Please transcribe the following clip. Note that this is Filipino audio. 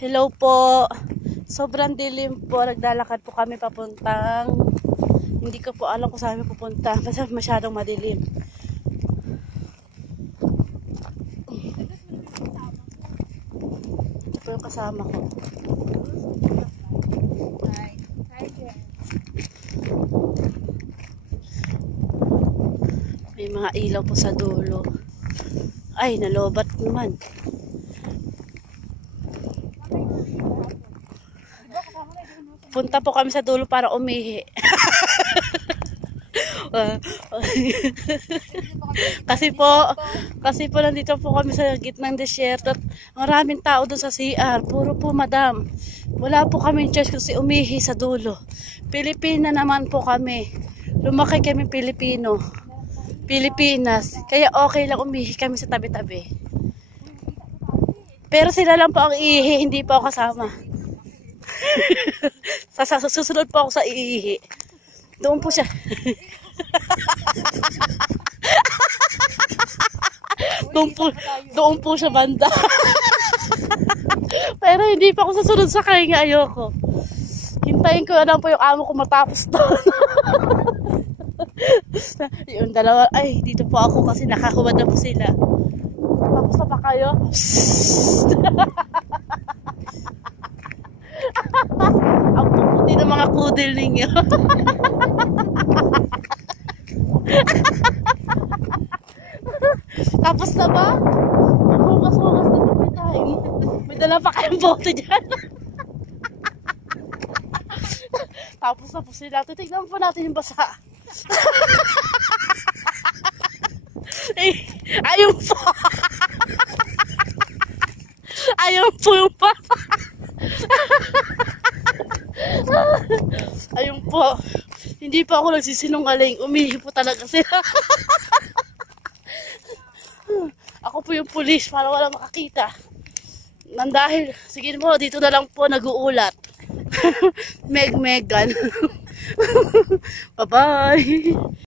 Hello po. Sobrang dilim po. Naglalakad po kami papuntang. Hindi ko po alam kung saan kami pupunta kasi masyadong madilim. Ito po yung kasama ko. May mga ilaw po sa dulo. Ay, nalobat naman. Punta po kami sa dulo para umihi. kasi po nandito po kami sa gitnang desierto at maraming tao doon sa CR. Puro po madam. Wala po kami choice kasi umihi sa dulo. Pilipina naman po kami. Lumaki kami Pilipino. Pilipinas. Kaya okay lang umihi kami sa tabi-tabi. Pero sila lang po ang ihi, hindi po ako kasama. Susunod po ako sa iihi. Doon po siya. doon po siya banda. Pero hindi pa ako susunod sa kanya, ayoko. Hintayin ko na lang po yung amo ko matapos doon. Yung dalawa, ay dito po ako kasi nakahuwad na po sila. Tapos na pa kayo? Ang puputi ng mga kudil ninyo. Tapos na ba? Hugas-hugas na po tayo. May dala pa kayong bote dyan. Tapos na po sila. Titignan po natin yung basa. Ayun po. Ayun po yung papa. Ayun po. Hindi pa ako nagsisinungaling. Umihi po talaga sila. Ako po yung pulis para wala makakita. Nandahil, sige mo, dito na lang po nag-uulat. Meg-megan. Bye-bye.